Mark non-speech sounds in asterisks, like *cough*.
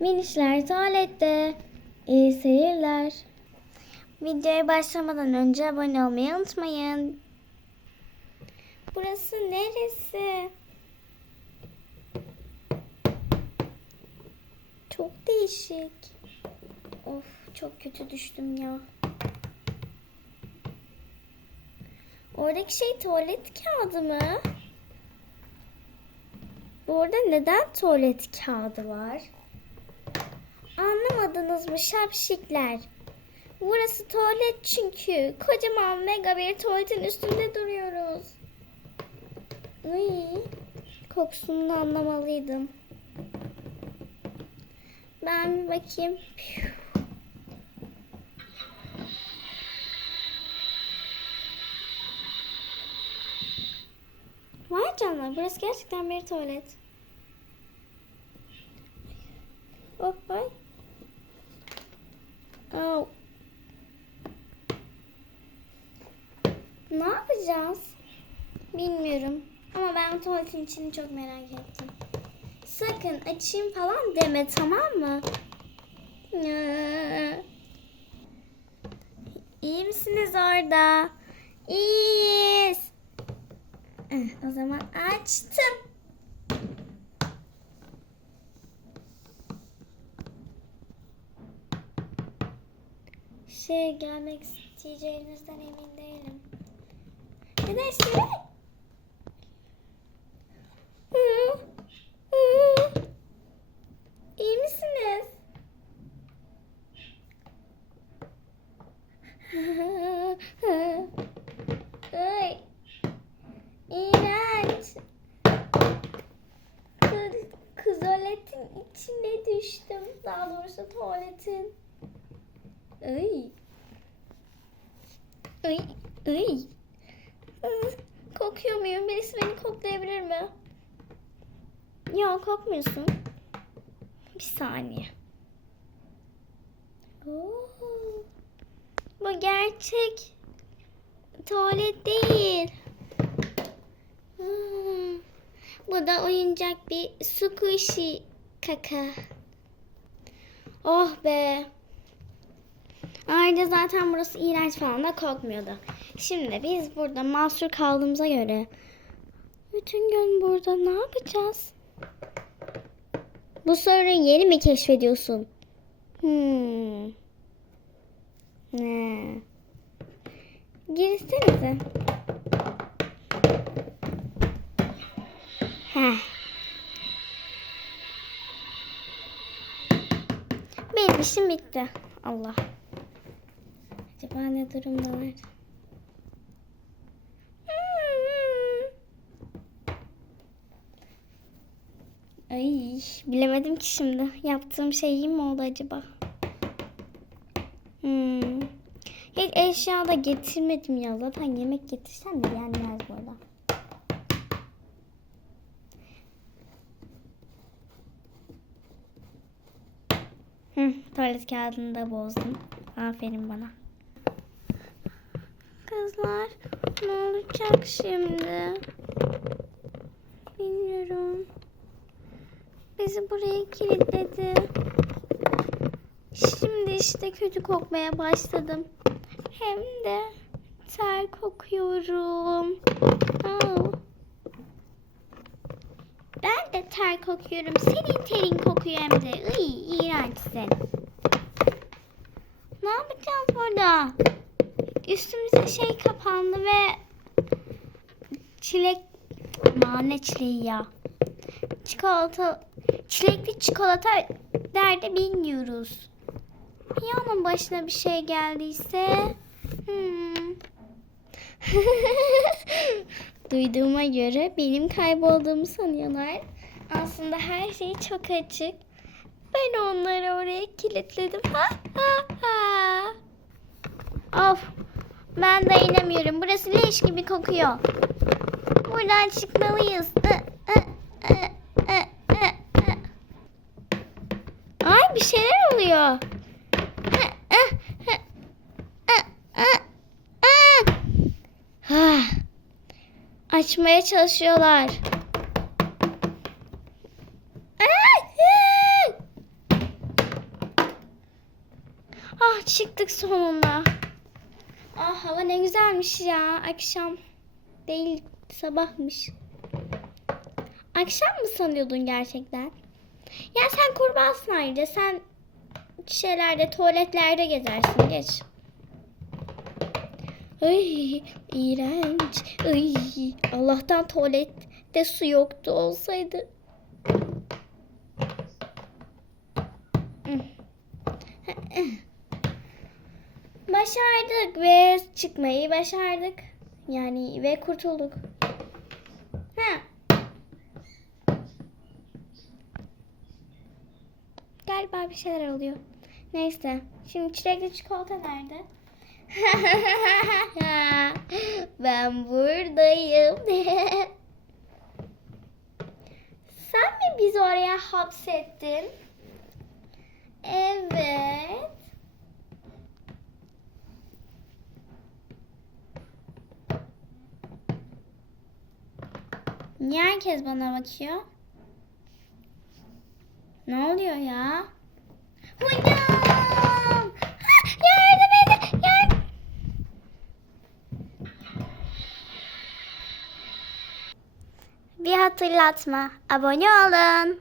Minişler tuvalette. İyi seyirler. Videoya başlamadan önce abone olmayı unutmayın. Burası neresi? Çok değişik. Of çok kötü düştüm ya. Oradaki şey tuvalet kağıdı mı? Burada neden tuvalet kağıdı var? Anlamadınız mı şapşikler? Burası tuvalet çünkü. Kocaman mega bir tuvaletin üstünde duruyoruz. Ay, kokusunu anlamalıydım. Ben bir bakayım. Vay canına burası gerçekten bir tuvalet. Oh, ay. Au. Ne yapacağız? Bilmiyorum. Ama ben tuvaletin içini çok merak ettim. Sakın açayım falan deme tamam mı? Ya. İyi misiniz orada? İyiyiz. Eh, O zaman açtım. Şey gelmek isteyeceğinizden emin değilim. Hı. İyi misiniz? Ay. İğrenç. Kız, kızaletin içine düştüm. Daha doğrusu tuvaletin. Ay. Ay. Ay. Kokuyor muyum? Birisi beni koklayabilir mi? Yok kokmuyorsun. Bir saniye. Oo. Bu gerçek tuvalet değil. Hmm. Bu da oyuncak bir squishy kaka. Oh be. Ayrıca zaten burası iğrenç falan da kokmuyordu. Şimdi biz burada mahsur kaldığımıza göre bütün gün burada ne yapacağız? Bu soruyu yeni mi keşfediyorsun? Hmm. Ne? Girsenize. Heh. Benim işim bitti. Allah. Acaba ne durumdalar? Ay bilemedim ki şimdi. Yaptığım şey iyi mi oldu acaba? Hmm. Hiç eşya da getirmedim ya. Zaten yemek getirsem de yenmez bu arada. Hı, tuvalet kağıdını da bozdum. Aferin bana. Kızlar ne olacak şimdi? Bilmiyorum. Bizi buraya kilitledi. Şimdi işte kötü kokmaya başladım. Hem de ter kokuyorum. Aa. Ben de ter kokuyorum. Senin terin kokuyor hem de. Iy, iğrençsin. Ne yapacağız burada? Üstümüze şey kapandı ve çilek Aman ne çileği ya. Çikolata çilekli çikolata nerede bilmiyoruz. Ya onun başına bir şey geldiyse? Hmm. *laughs* Duyduğuma göre benim kaybolduğumu sanıyorlar. Aslında her şey çok açık. Ben onları oraya kilitledim. Ha ha ha. Of. Ben dayanamıyorum. Burası leş gibi kokuyor. Buradan çıkmalıyız. Ay bir şeyler oluyor. Ah. Açmaya çalışıyorlar. Ay, hı. Ah çıktık sonunda. Ah hava ne güzelmiş ya. Akşam değil sabahmış. Akşam mı sanıyordun gerçekten? Ya sen kurbağasın ayrıca. Sen şeylerde tuvaletlerde gezersin. Geç. Ay iğrenç. Ay Allah'tan tuvalette su yoktu olsaydı. Başardık ve çıkmayı başardık. Yani ve kurtulduk. Ha. Galiba bir şeyler oluyor. Neyse. Şimdi çilekli çikolata nerede? *laughs* ben buradayım. *laughs* Sen mi bizi oraya hapsettin? Evet. Niye herkes bana bakıyor? Ne oluyor ya? Hocam! Yardım edin! Yardım! Bir hatırlatma. Abone olun.